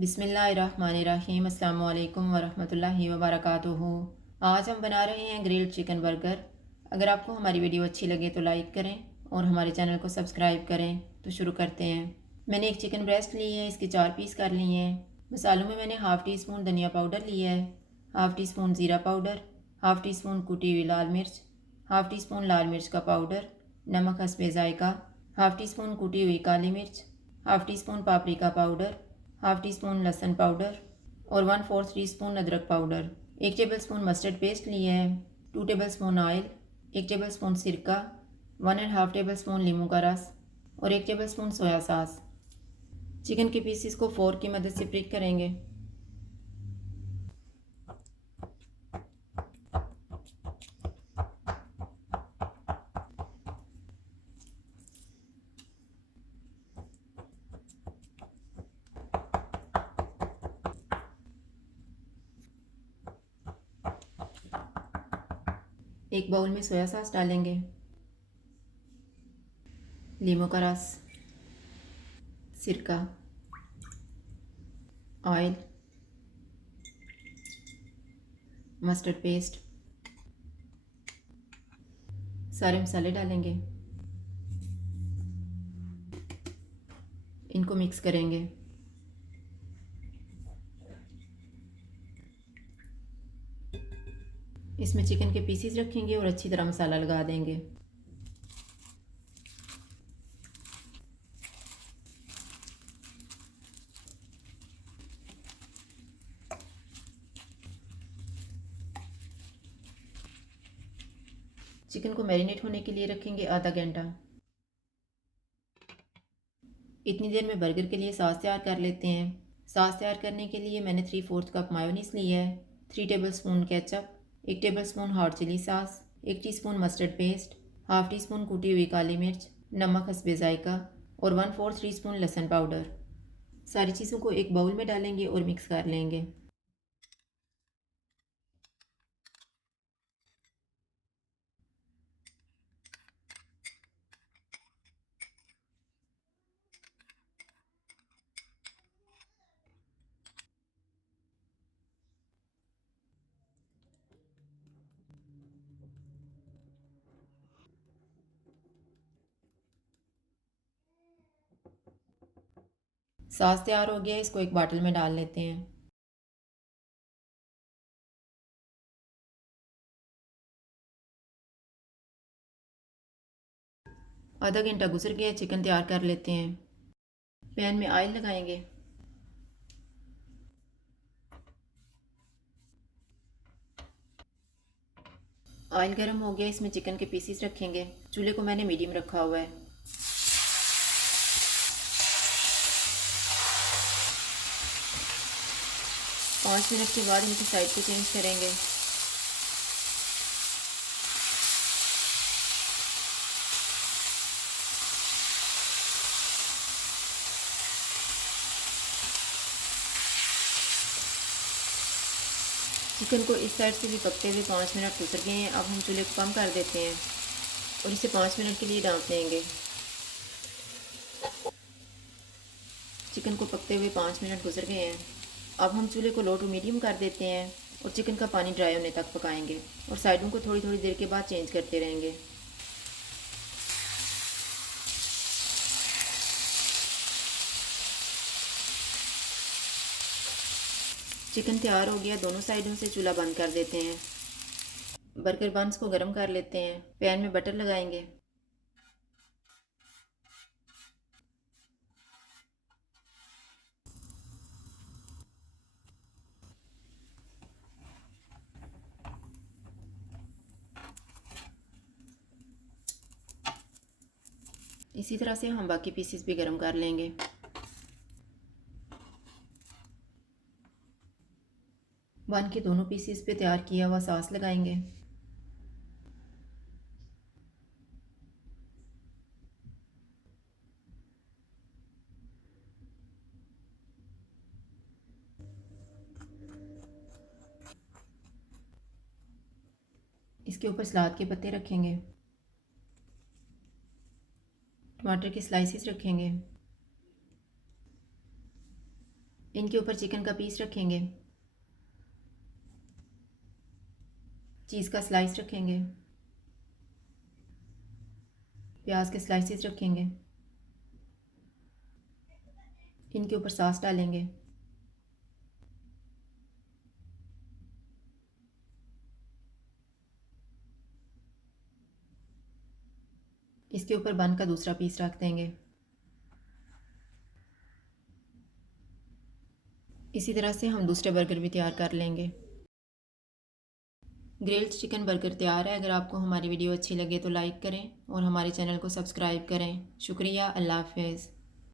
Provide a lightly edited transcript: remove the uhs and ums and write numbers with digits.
बिस्मिल्लाहिर्रहमानिर्रहीम अस्सलामु अलैकुम वरहमतुल्लाहि वबरकातुहू। आज हम बना रहे हैं ग्रिल्ड चिकन बर्गर। अगर आपको हमारी वीडियो अच्छी लगे तो लाइक करें और हमारे चैनल को सब्सक्राइब करें। तो शुरू करते हैं। मैंने एक चिकन ब्रेस्ट ली है, इसके 4 पीस कर लिए हैं। मसालों में मैंने हाफ़ टी स्पून धनिया पाउडर लिया है, हाफ़ टी स्पून ज़ीरा पाउडर, हाफ़ टी स्पून कुटी हुई लाल मिर्च, हाफ़ टी स्पून लाल मिर्च का पाउडर, नमक हस्बे ज़ायका, हाफ़ टी स्पून कुटी हुई काली मिर्च, half teaspoon paprika powder, half teaspoon लहसुन पाउडर और 1/4 टी स्पून अदरक powder. 1 tablespoon mustard paste लिया है, 2 tablespoon oil, 1 tablespoon सिरका, 1.5 टेबल स्पून नींबू का रस और 1 tablespoon soya sauce. Chicken के पीसेस को फोर्क की मदद से प्रिक करेंगे। एक बाउल में सोया सॉस डालेंगे, नींबू का रस, सिरका, ऑयल, मस्टर्ड पेस्ट, सारे मसाले डालेंगे, इनको मिक्स करेंगे। इसमें चिकन के पीसेस रखेंगे और अच्छी तरह मसाला लगा देंगे। चिकन को मैरिनेट होने के लिए रखेंगे आधा घंटा। इतनी देर में बर्गर के लिए सॉस तैयार कर लेते हैं। सॉस तैयार करने के लिए मैंने 3/4 कप मायोनीस लिया है, 3 tablespoon ketchup, 1 tablespoon hot chili sauce, 1 teaspoon mustard paste, half teaspoon कुटी हुई काली मिर्च, नमक हस्बे ज़ायका और 1/4 टी स्पून लहसुन पाउडर। सारी चीज़ों को एक बाउल में डालेंगे और मिक्स कर लेंगे। सॉस तैयार हो गया है, इसको एक बाटल में डाल लेते हैं। आधा घंटा गुजर गया, चिकन तैयार कर लेते हैं। पैन में ऑयल लगाएंगे, ऑयल गर्म हो गया, इसमें चिकन के पीसीस रखेंगे। चूल्हे को मैंने मीडियम रखा हुआ है। 5 मिनट के बाद इनकी साइड को चेंज करेंगे। चिकन को इस साइड से भी पकते हुए 5 मिनट गुजर गए हैं। अब हम चूल्हे को कम कर देते हैं और इसे 5 मिनट के लिए ढक देंगे। चिकन को पकते हुए 5 मिनट गुजर गए हैं। अब हम चूल्हे को लो टू मीडियम कर देते हैं और चिकन का पानी ड्राई होने तक पकाएंगे और साइडों को थोड़ी थोड़ी देर के बाद चेंज करते रहेंगे। चिकन तैयार हो गया, दोनों साइडों से चूल्हा बंद कर देते हैं। बर्गर बन्स को गर्म कर लेते हैं। पैन में बटर लगाएंगे, इसी तरह से हम बाकी पीसेस भी गर्म कर लेंगे। बन के दोनों पीसेस पे तैयार किया हुआ सॉस लगाएंगे। इसके ऊपर सलाद के पत्ते रखेंगे, टमाटर के स्लाइसेस रखेंगे, इनके ऊपर चिकन का पीस रखेंगे, चीज़ का स्लाइस रखेंगे, प्याज के स्लाइसेस रखेंगे, इनके ऊपर सॉस डालेंगे, इसके ऊपर बन का दूसरा पीस रख देंगे। इसी तरह से हम दूसरे बर्गर भी तैयार कर लेंगे। ग्रिल्ड चिकन बर्गर तैयार है। अगर आपको हमारी वीडियो अच्छी लगे तो लाइक करें और हमारे चैनल को सब्सक्राइब करें। शुक्रिया। अल्लाह हाफ़िज़।